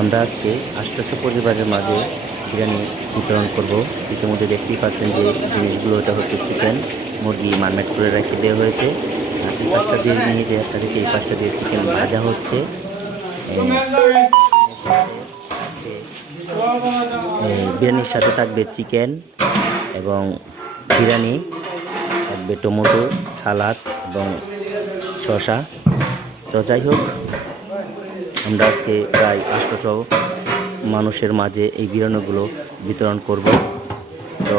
আমরা আজকে 800 পরিবারের মাঝে বিরিয়ানি বিতরণ করব। ইতিমধ্যে দেখতেই পাচ্ছেন যে জিনিসগুলো, এটা হচ্ছে চিকেন, মুরগি মারমেট করে রেখে দেওয়া হয়েছে। এই পাঁচটা দিয়ে নিয়ে যে আপনাদেরকে এই পাঁচটা দিয়ে চিকেন ভাজা হচ্ছে। বিরিয়ানির সাথে থাকবে চিকেন এবং বিরিয়ানি, থাকবে টমেটো, সালাদ এবং শসা। তো যাই হোক, আমরা আজকে প্রায় 800 মানুষের মাঝে এই বিরিয়ানিগুলো বিতরণ করব। তো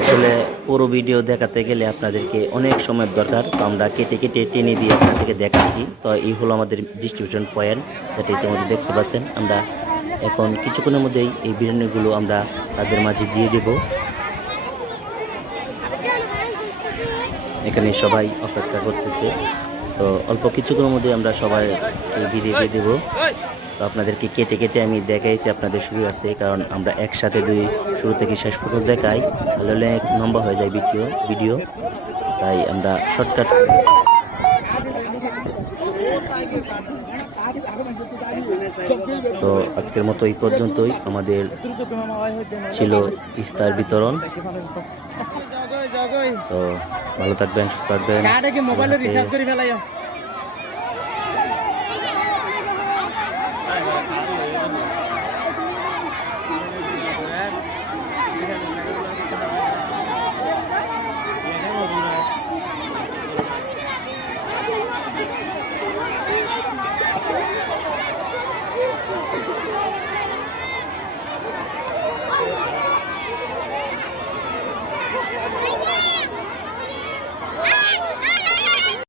আসলে পুরো ভিডিও দেখাতে গেলে আপনাদেরকে অনেক সময় দরকার, তো আমরা কেটে কেটে টেনে দিয়ে আপনাদেরকে দেখাচ্ছি। তো এই হলো আমাদের ডিস্ট্রিবিউশন পয়েন্ট, যেটা ইতিমধ্যে দেখতে পাচ্ছেন। আমরা এখন কিছুক্ষণের মধ্যেই এই বিরিয়ানিগুলো আমরা তাদের মাঝে দিয়ে দেব। এখানে সবাই অপেক্ষা করতেছে। তো অল্প কিছুক্ষণের মধ্যে আমরা সবাই বিরিয়ে দিয়ে দেবো। তো আপনাদেরকে কেটে কেটে আমি দেখাইছি আপনাদের সুবিধার্থে, কারণ আমরা একসাথে শুরু থেকে শেষ পর্যন্ত দেখাই, তাহলে অনেক লম্বা হয়ে যায় ভিডিও। তাই আমরা শর্টকাট। তো আজকের মতো এই পর্যন্তই আমাদের ছিল ইফতার বিতরণ। তো ভালো থাকবেন, সুস্থ থাকবেন।